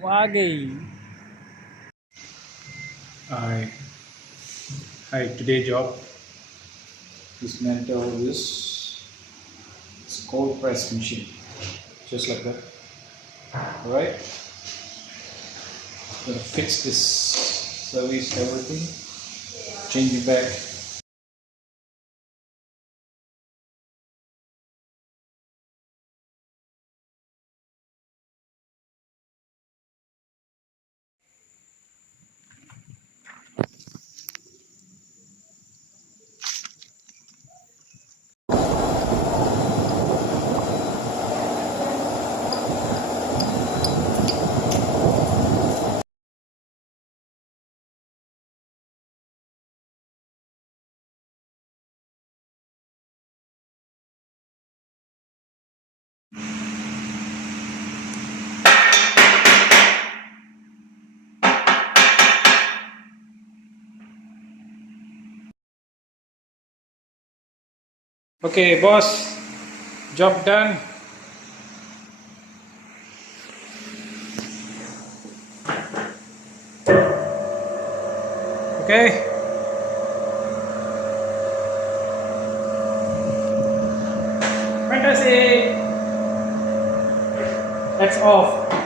Wagay. Hi, hi. Today job is meant to this cold press machine, just like that. All right, gonna fix this service everything, change it back. Okay, boss, job done. Okay, fantastic. That's off.